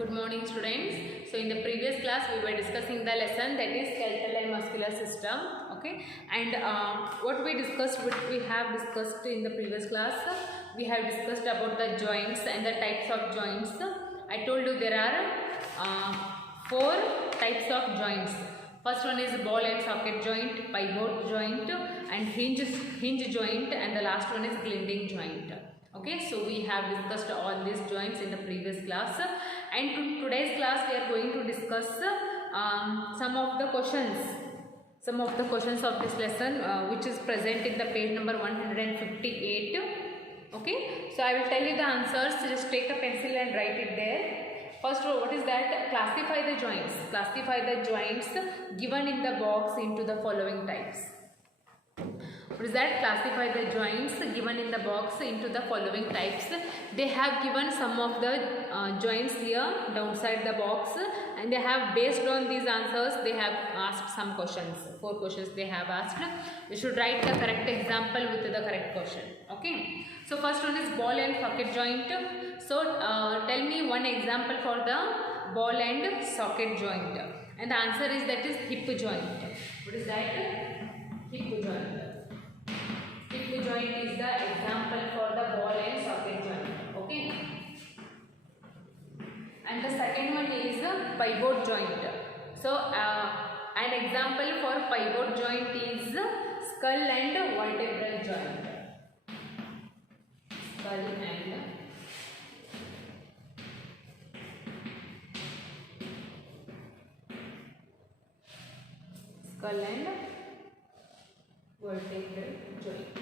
Good morning students. So in the previous class we were discussing the lesson that is skeletal and muscular system. Okay, and what we have discussed in the previous class, we have discussed about the joints and the types of joints. I told you there are 4 types of joints. First one is ball and socket joint, pivot joint and hinge joint, and the last one is gliding joint. Okay, so we have discussed all these joints in the previous class, and today's class we are going to discuss some of the questions of this lesson which is present in the page number 158. Okay, so I will tell you the answers. Just take a pencil and write it there. First, what is that? Classify the joints. Classify the joints given in the box into the following types. What is that? Classify the joints given in the box into the following types. They have given some of the joints here downside the box, and they have, based on these answers, they have asked some questions. 4 questions they have asked. You should write the correct example with the correct question. Okay. So first one is ball and socket joint. So tell me one example for the ball and socket joint, and the answer is that is hip joint. What is that? Hip joint. Hip joint is the example for the ball and socket joint. Okay. And the second one is pivot joint. So an example for pivot joint is skull and vertebral joint. Skull and vertebral joint.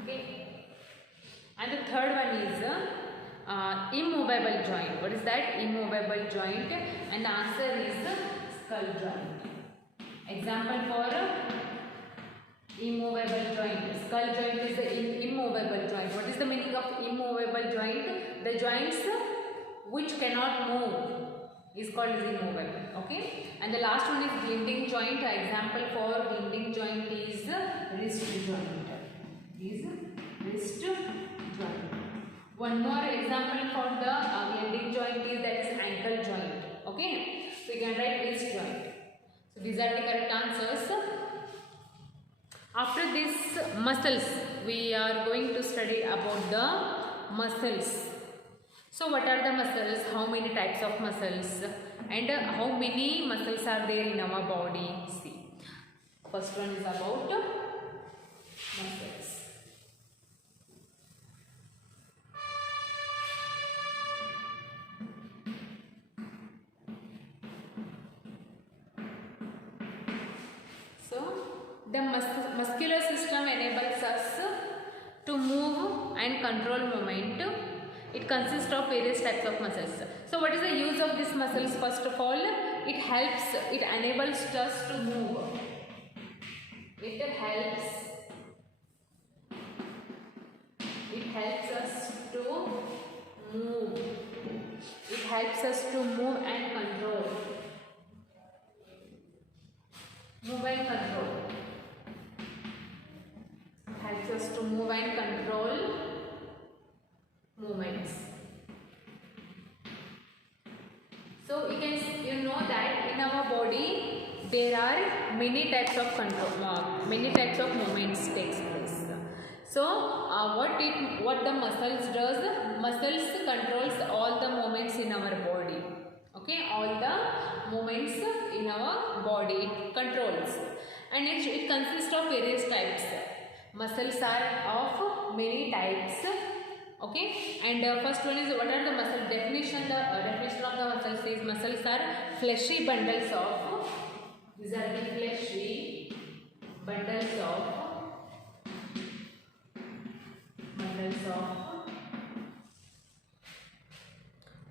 Okay. And the third one is immovable joint. What is that? Immovable joint, and the answer is skull joint. Example for immovable joint. Skull joint is the immovable joint. What is the meaning of immovable joint? The joints which cannot move is called as immovable. Okay, and the last one is gliding joint. Example for gliding joint is wrist joint. One more example for the gliding joint is that is ankle joint. Okay, so you can write wrist joint. So these are the correct answers. After this muscles, we are going to study about the muscles. So what are the muscles? How many types of muscles? And how many muscles are there in our body? See. First one is about muscles. So the muscular system enables us to move and control movement. It consists of various types of muscles. So what is the use of these muscles? First of all, it enables us to move. It helps us to move. It helps us to move and control. Move and control. It helps us to move and control movements. So you know that in our body there are many types of control, many types of movements takes place. So what the muscles does? Muscles controls all the movements in our body. Okay, all the movements in our body it controls, and it consists of various types. Muscles are of many types. Okay, and first one is what are the muscle definition? The definition of the muscles is muscles are fleshy bundles of. These are the fleshy bundles of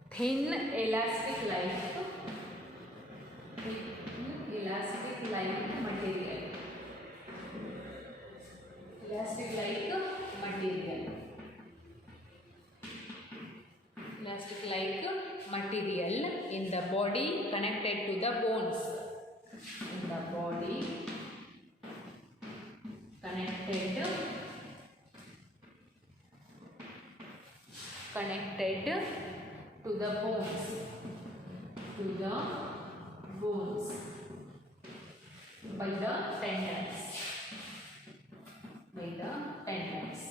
thin elastic like material. Elastic like material in the body connected to the bones. In the body connected connected to the bones, to the bones by the tendons, by the tendons.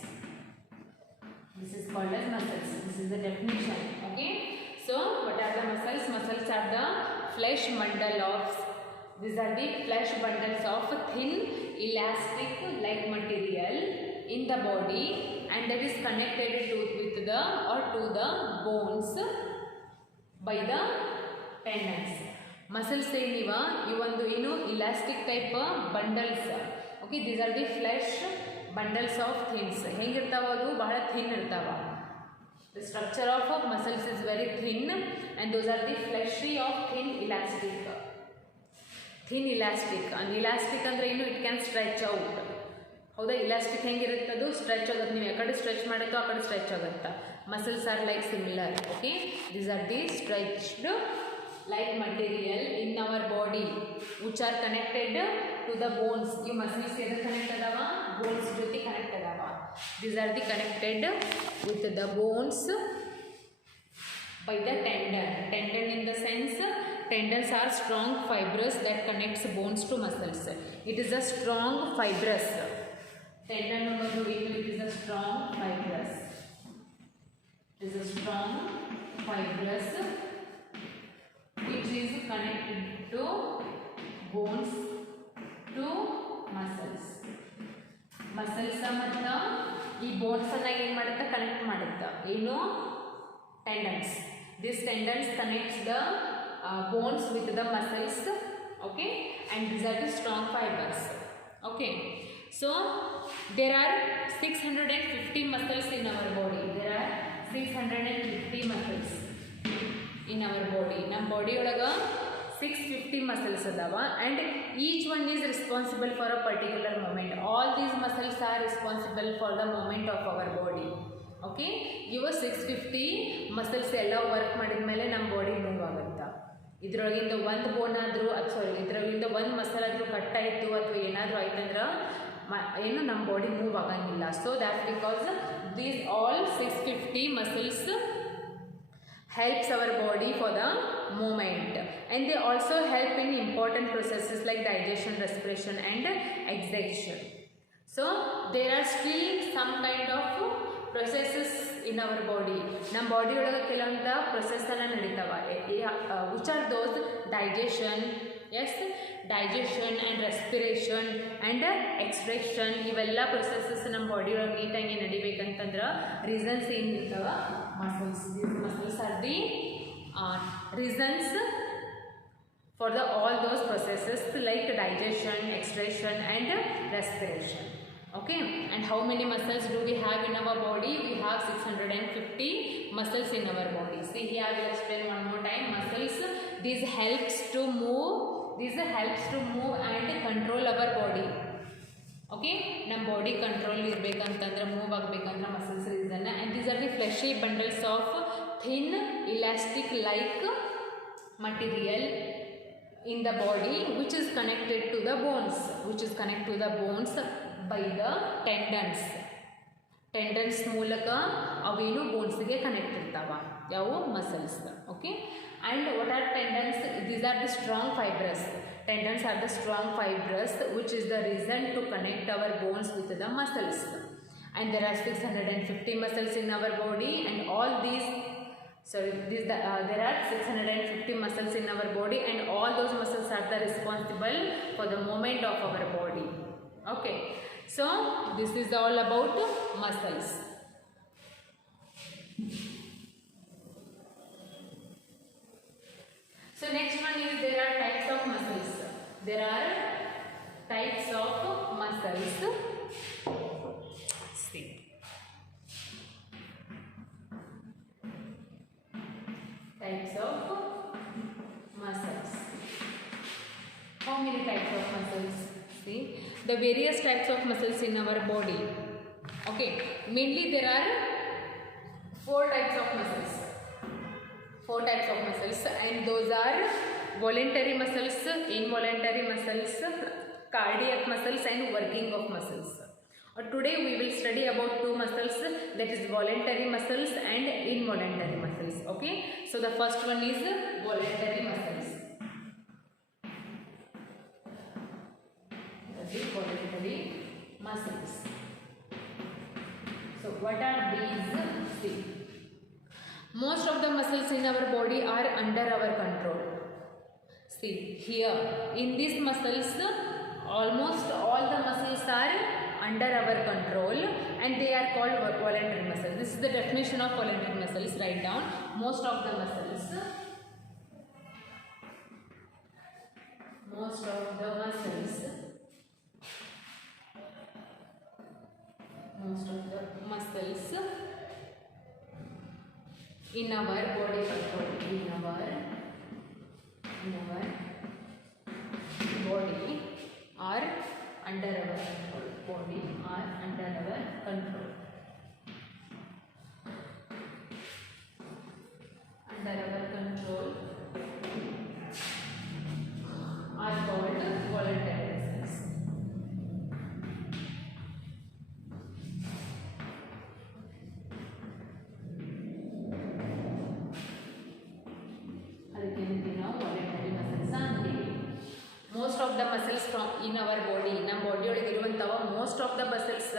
This is called as muscles. This is the definition. Okay. So what are the muscles? Muscles are the flesh bundle of, these are the flesh bundles of thin elastic like material in the body, and that is connected to with the or to the bones by the tendons. Muscles ಏನಿವ ಇವೊಂದು ಏನು elastic type bundles. Okay, these are the flesh bundles of thins. ಹೆಂಗಿರ್ತಾವ ಅದು ಬಹಳ thin ಇರ್ತಾವ. The structure of muscles is very thin, and those are the fleshy of thin elastic. Thin elastic. And elastic ಅಂದ್ರೆ ಏನು, it can stretch out. ಹೌದಾ, elastic ಹೆಂಗಿರುತ್ತೆ ಅದು stretch ಆಗುತ್ತೆ. ನೀವು ಯಾಕಡೆ ಸ್ಟ್ರೆಚ್ ಮಾಡುತ್ತೋ ಆ ಕಡೆ ಸ್ಟ್ರೆಚ್ ಆಗುತ್ತೆ. Muscles are like similar. Okay, these are the stretched like material in our body which are connected to the bones. You muscles get connected adava, bones joti connected adava. These are the connected with the bones by the tendon. Tendon in the sense, tendons are strong fibers that connects bones to muscles. It is a strong fibrous tendon. It is a strong fibrous. It is a strong fibrous which is connected to bones to muscles. Muscles ಮತ್ತು ಈ bones ಅನ್ನ ಏನು ಮಾಡುತ್ತೆ, connect ಮಾಡುತ್ತೆ. ಏನು, tendons. This tendons connects the bones with the muscles. Okay, and these are the strong fibers. Okay, so there are 650 muscles in our body. There are 650 muscles in our body. Nam body olaga 650 muscles adava, and each one is responsible for a particular movement. All these muscles are responsible for the movement of our body. Okay, ಇವು 650 muscles ಎಲ್ಲ work ಮಾಡಿದ ಮೇಲೆ ನಮ್ಮ body move ಆಗುತ್ತಾ. ಇದರೊಳಗಿಂದ ಒಂದು ಬೋನ್ ಆದರೂ ಇದರೊಳಗಿಂದ ಒಂದು muscle ಆದರೂ ಕಟ್ ಆಯಿತು ಅಥವಾ ಏನಾದರೂ ಆಯ್ತಂದ್ರೆ ಏನು ನಮ್ಮ ಬಾಡಿ ಮೂವ್ ಆಗಂಗಿಲ್ಲ. So that because these all 650 muscles helps our body for the movement, and they also help in important processes like digestion, respiration and exhalation. So there are still some kind of processes in our body. Nam body olaga kelonda process alla naditava. Which are those? Digestion, yes, digestion and respiration and extraction. Ivella processes nam body olaga neataಗಿ ನಡಿಬೇಕಂತಂದ್ರ reasons ಏನು ಇರ್ತಾವ, muscles. These muscles are the reasons for the all those processes like digestion, extraction and respiration. Okay, and how many muscles do we have in our body? We have 650 muscles in our body. See here, I will explain one more time. Muscles, this helps to move. This helps to move and control our body. Okay, ನಮ್ಮ body control ಇರಬೇಕಂತಂದ್ರೆ, move ಆಗಬೇಕಂದ್ರೆ muscles reason. And these are the fleshy bundles of thin elastic like material in the body which is connected to the bones, which is connected to the bones by the tendons. Tendons ಮೂಲಕ ಅವೇನು ಬೋನ್ಸ್ಗೆ connect ಇರ್ತಾವ, ಯಾವು muscles. Okay, and what are tendons? These are the strong fibers. Tendons are the strong fibers which is the reason to connect our bones with the muscles. And there are 650 muscles in our body, and all these there are 650 muscles in our body, and all those muscles are the responsible for the movement of our body. Okay, so this is all about muscles. So next one is there are types of muscles. There are types of muscles. See. Types of muscles. How many types of muscles? See, the various types of muscles in our body. Okay, mainly there are 4 types of muscles. 4 types of muscles, and those are voluntary muscles, involuntary muscles, cardiac muscles and working of muscles. Today we will study about two muscles, that is voluntary muscles and involuntary muscles. Okay, so the first one is voluntary muscles. That is voluntary muscles. So what are these? See, most of the muscles in our body are under our control. See here, in these muscles, almost all the muscles are under our control and they are called voluntary muscles. This is the definition of voluntary muscles. Write down, most of the muscles, most of the muscles, most of the muscles in our body control, in our body are under our control, body are under our control, under our control are called voluntary muscles. Most of the muscles from in our body, ನಮ್ಮ body ಒಳಗೆ ಇರುವಂತವ most of the muscles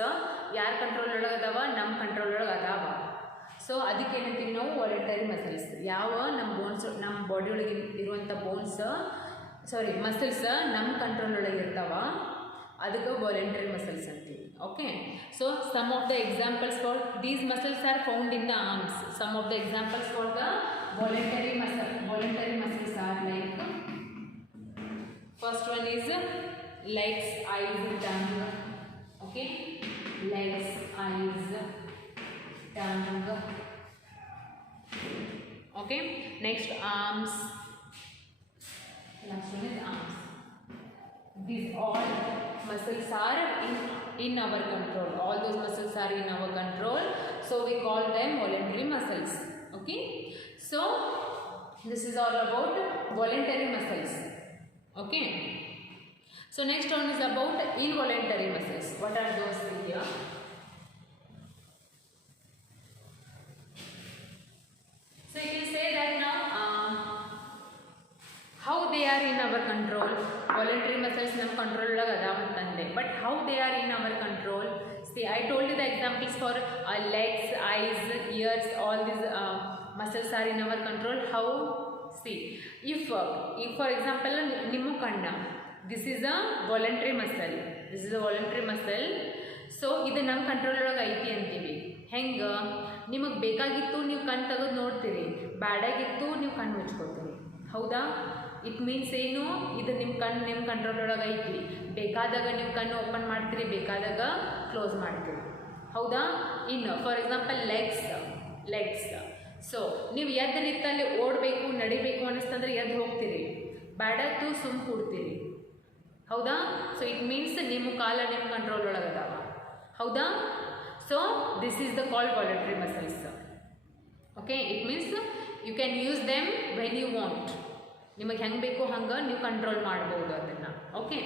ಯಾರ control ಒಳಗೆ ಅದಾವ, ನಮ್ಮ control ಒಳಗೆ ಅದಾವ. So ಅದಕ್ಕೆ ಏನಂತೀವಿ ನಾವು ವಾಲಂಟರಿ ಮಸಲ್ಸ್. ಯಾವ ನಮ್ಮ ಬೋನ್ಸ್, ನಮ್ಮ ಬಾಡಿ ಒಳಗೆ ಇರುವಂಥ ಮಸಲ್ಸ್ ನಮ್ಮ ಕಂಟ್ರೋಲ್ ಒಳಗೆ ಇರ್ತಾವ, ಅದಕ್ಕೆ ವಾಲಂಟರಿ ಮಸಲ್ಸ್ ಅಂತೀವಿ. Okay, so some of the examples for these muscles are found in the arms. Some of the examples for the voluntary muscles are like, first one is legs, eyes, tongue. Okay, legs, eyes, tongue. Okay, next arms. Last one is arms. These all muscles are in our control. All those muscles are in our control, so we call them voluntary muscles. Okay, so this is all about voluntary muscles. Okay, so next one is about involuntary muscles. What are those here? So you can say that now how they are in our control. Voluntary muscles nam control olaga adavantande, but how they are in our control? See, I told you the examples for legs, eyes, ears, all these muscles are in our control. How? See, if for example ನಿಮ್ಮ ಕಣ್ಣ, this is a voluntary muscle, this is a voluntary muscle. So ಇದು ನಮ್ಮ control ಒಳಗೆ ಐತಿ ಅಂತೀವಿ. ಹೆಂಗೆ, ನಿಮಗೆ ಬೇಕಾಗಿತ್ತು ನೀವು ಕಣ್ಣು ತೆಗೆದು ನೋಡ್ತೀರಿ, ಬ್ಯಾಡಾಗಿತ್ತು ನೀವು ಕಣ್ಣು ಮುಚ್ಕೋತೀರಿ. ಹೌದಾ? ಇಟ್ ಮೀನ್ಸ್ ಏನು, ಇದು ನಿಮ್ಮ ಕಂಟ್ರೋಲ್ ಒಳಗೆ ಐತಿ. ಬೇಕಾದಾಗ ನೀವು ಕಣ್ಣು ಓಪನ್ ಮಾಡ್ತೀರಿ, ಬೇಕಾದಾಗ ಕ್ಲೋಸ್ ಮಾಡ್ತೀರಿ. ಹೌದಾ? ಇನ್ನು ಫಾರ್ ಎಕ್ಸಾಂಪಲ್ ಲೆಗ್ಸ್. ಸೊ ನೀವು ಎದ್ದು ನಿಂತಲ್ಲಿ ಓಡಬೇಕು, ನಡಿಬೇಕು ಅನ್ನಿಸ್ತಂದ್ರೆ ಎದ್ದು ಹೋಗ್ತೀರಿ, ಬ್ಯಾಡತ್ತು ಸುಮ್ಮ ಕೂಡ್ತೀರಿ. ಹೌದಾ? ಸೊ ಇಟ್ ಮೀನ್ಸ್ ನಿಮ್ಮ ಕಾಲ ನಿಮ್ಮ ಕಂಟ್ರೋಲ್ ಒಳಗೆ ಅದಾವ. ಹೌದಾ? So this is the called voluntary muscles. Okay, it means you can use them when you want. ನಿಮಗೆ ಹೆಂಗೆ ಬೇಕೋ ಹಂಗೆ ನೀವು ಕಂಟ್ರೋಲ್ ಮಾಡ್ಬೋದು ಅದನ್ನು. Okay,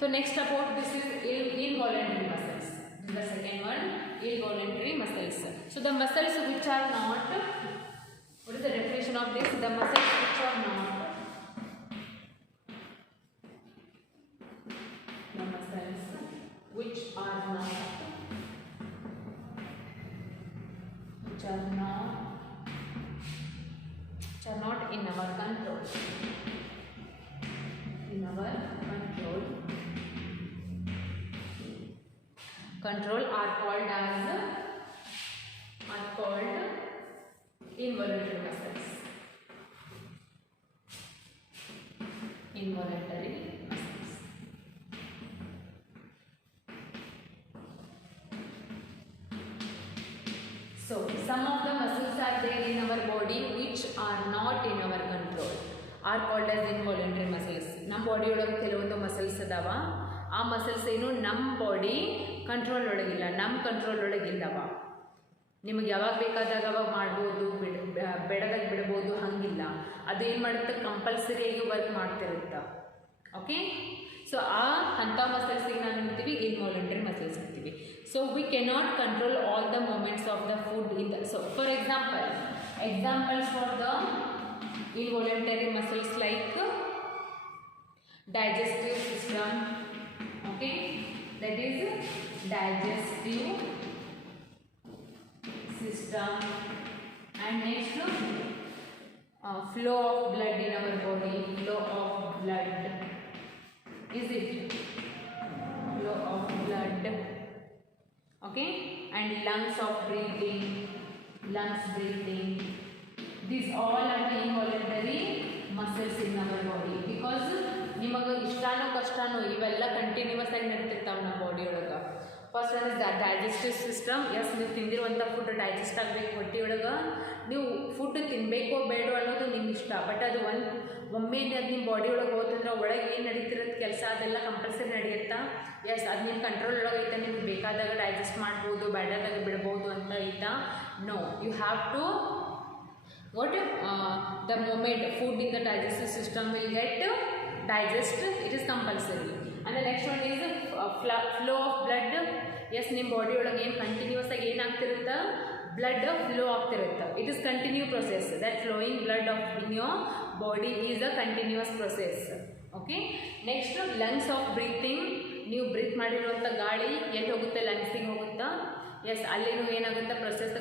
so next about this is involuntary muscles. The second one, involuntary muscles. So the muscles which are not, what is the definition of this? The muscles which are not, the muscles which are not in our control. Control are called involuntary muscles. Involuntary muscles. So some of the muscles are there in our body which are not in our control, are called as involuntary muscles. ನಮ್ಮ body ಒಳಗೆ ಕೆಲವೊಂದು muscles ಅದಾವ, ಆ muscles ಏನು ನಮ್ಮ body control ಒಳಗಿಲ್ಲ, ನಮ್ಮ control ಒಳಗಿಲ್ಲವ. ನಿಮಗೆ ಯಾವಾಗ ಬೇಕಾದಾಗ ಅವಾಗ ಮಾಡ್ಬೋದು, ಬೆಡದಾಗ ಬಿಡ್ಬೋದು, ಹಂಗಿಲ್ಲ. ಅದೇನು ಮಾಡುತ್ತೆ, ಕಂಪಲ್ಸರಿಯಾಗಿ ವರ್ಕ್ ಮಾಡ್ತಿರುತ್ತೆ. ಓಕೆ, ಸೊ ಆ ಅಂಥ ಮಸಲ್ಸಿಗೆ ನಾವು ಹೇಳ್ತೀವಿ ಇನ್ವಾಲಂಟ್ರಿ ಮಸಲ್ಸ್ ಅಂತೀವಿ. So we cannot control all the movements of the food in the, so for examples for the involuntary muscles like digestive system, okay, that is digestive system, and next flow of blood in our body, flow of blood, is it flow of blood, okay, and lungs of breathing, these all are the involuntary muscles in our body. Because ನಿಮಗೆ ಇಷ್ಟಾನೋ ಕಷ್ಟಾನೋ ಇವೆಲ್ಲ continuous ಆಗಿ ನಡೀತಿರ್ತಾವೆ ನಮ್ಮ body ಒಳಗೆ. First one is the digestive system. Yes, ನೀವು ತಿಂದಿರುವಂಥ food digest ಆಗಬೇಕು ಹೊಟ್ಟೆ ಒಳಗೆ. ನೀವು ಫುಡ್ ತಿನ್ನಬೇಕೋ ಬೇಡೋ ಅನ್ನೋದು ನಿಮ್ಮ ಇಷ್ಟ, ಬಟ್ ಅದು ಒಮ್ಮೆ ಅದು ನಿಮ್ಮ ಬಾಡಿ ಒಳಗೆ ಹೋತಂದ್ರೆ ಒಳಗೆ ಏನು ನಡೀತಿರೋದು ಕೆಲಸ ಅದೆಲ್ಲ ಕಂಪಲ್ಸರಿ ನಡೆಯುತ್ತಾ. ಎಸ್, ಅದು ನಿಮ್ಮ ಕಂಟ್ರೋಲ್ ಒಳಗೆ ಐತೆ, ನಿಮ್ಗೆ ಬೇಕಾದಾಗ ಡೈಜೆಸ್ಟ್ ಮಾಡ್ಬೋದು, ಬೇಡದಾಗ ಬಿಡ್ಬೋದು ಅಂತ ಐತಾ? No, you have to the moment food in the digestive system will get digested, it is compulsory. And the next one is flow of blood. Yes, ನಿಮ್ಮ ಬಾಡಿ ಒಳಗೆ ಏನು ಕಂಟಿನ್ಯೂಸ್ ಆಗಿ ಏನಾಗ್ತಿರುತ್ತೆ, ಬ್ಲಡ್ ಫ್ಲೋ ಆಗ್ತಿರುತ್ತೆ. It is continue process. That flowing blood of in your body is a continuous process. Okay, next lungs of breathing. ನೀವು breathe ಮಾಡಿರುವಂಥ ಗಾಳಿ ಎಲ್ಲಿ ಹೋಗುತ್ತೆ, ಲಂಗ್ಸಿಗೆ ಹೋಗುತ್ತಾ. ಎಸ್, ಅಲ್ಲೇನು ಏನಾಗುತ್ತೆ, ಪ್ರೊಸೆಸ್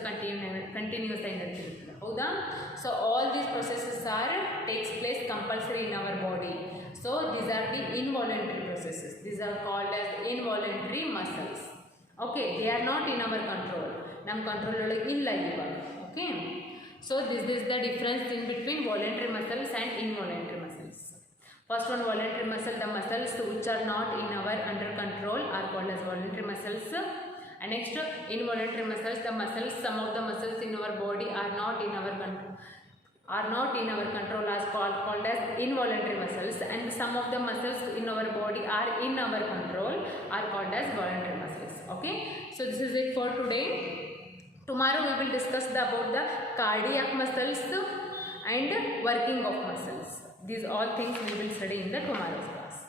ಕಂಟಿನ್ಯೂಸ್ ಆಗಿ ನಡೀತಿರುತ್ತೆ, ಹೌದಾ. So all these processes are takes place compulsory in our body. So these are the involuntary processes. These are called as involuntary muscles. Okay, they are not in our control. ನಮ್ಮ control ಒಳಗೆ ಇಲ್ಲ ಇವಾಗ. Okay, so this is the difference in between voluntary muscles and involuntary muscles. First one, voluntary muscle, the muscles which are not in our under control are called as voluntary muscles. And next, involuntary muscles, the muscles, some of the muscles in our body are not in our control as called as involuntary muscles, and some of the muscles in our body are in our control are called as voluntary muscles. Okay, so this is it for today. Tomorrow we will discuss about the cardiac muscles and working of muscles. These all things we will study in the tomorrow's class.